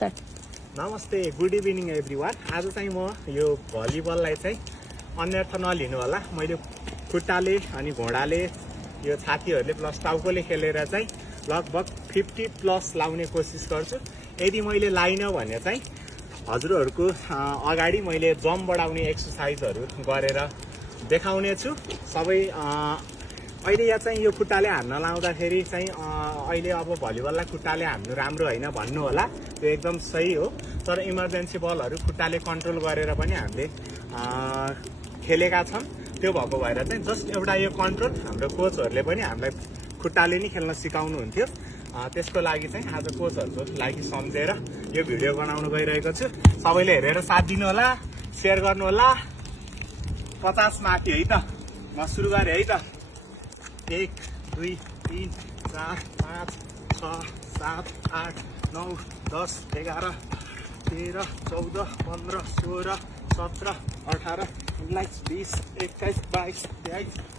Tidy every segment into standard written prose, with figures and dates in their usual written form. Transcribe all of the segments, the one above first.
नमस्ते, good evening everyone. आज चाहिँ म यो भलिबललाई चाहिँ अन्यर्थ नलिनु होला। मैले खुट्टाले अनि घोडाले यो छातीहरूले प्लस टाउकोले खेलेर चाहिँ लगभग 50+ लाउने कोसिस गर्छु। यदि मैले लाइन भने चाहिँ हजुरहरूको अगाडि मैले जम्प बढाउने एक्सरसाइजहरू गरेर देखाउने छु। सबै अहिले यहाँ चाहिँ यो खुट्टाले हान्न लाउँदाखेरि चाहिँ अहिले अब भलिबललाई खुट्टाले हान्नु राम्रो होइन भन्नु होला, त्यो एकदम सही हो। तर इमर्जेन्सी बलहरू खुट्टाले कन्ट्रोल गरेर पनि हामीले खेलेका छन्। त्यो भएको भएर चाहिँ जस्ट एउटा यो कन्ट्रोल हाम्रो कोचहरूले पनि हामीलाई खुट्टाले नै खेल्न सिकाउनु हुन्थ्यो। त्यसको लागि चाहिँ आज कोचहरूको लागि सम्झेर यो भिडियो बनाउन गइरहेको छु। सबैले हेरेर साथ दिनु होला, सेयर गर्नु होला। 50 माथि है त, म सुरु गरेँ है त। 1 2 3 4 5 6 7 8 9 10 11 13 14 15 16 17 18 19 20 21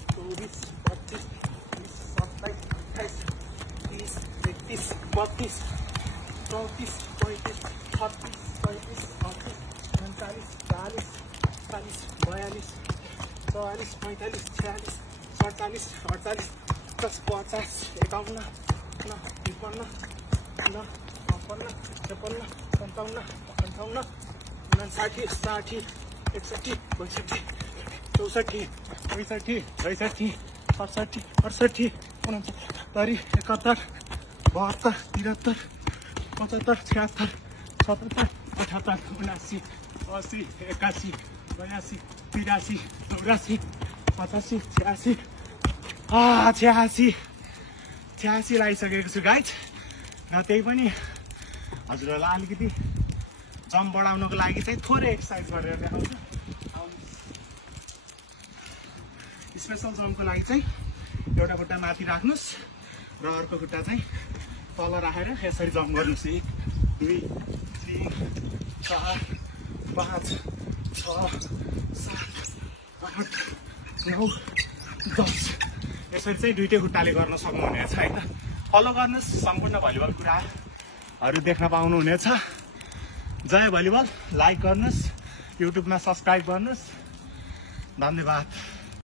22 23 24 25 27 28 30 31 32 34 35 36 37 38 39 40 41 42 43 44 45 46 47 48 50 51 52 53 54 56 57 58 59 60 61 62 64 65 66 67 68 69 70 71 72 73 75 76 77 78 79 80 81 82 83 84 85 86 86 लागिसकेको छु गाइज। र त्यही पनि हजुरहरूलाई अलिकति जम्प बढाउनको लागि चाहिँ थोरै एक्सर्साइज गरेर देखाउँछु। स्पेसल जम्पको लागि चाहिँ एउटा खुट्टा माथि राख्नुहोस् र अर्को खुट्टा चाहिँ तल राखेर यसरी जम्प गर्नुहोस्। 1 2 3 4 5 6 7 8 9 10 यसरी चाहिँ दुईटै खुट्टाले गर्न सक्नुहुनेछ है त। फलो गर्नुहोस्, सम्पूर्ण भलिबल कुराहरू देख्न पाउनुहुनेछ। जय भलिबल, लाइक गर्नुहोस्, युट्युबमा सब्सक्राइब गर्नुहोस्। धन्यवाद।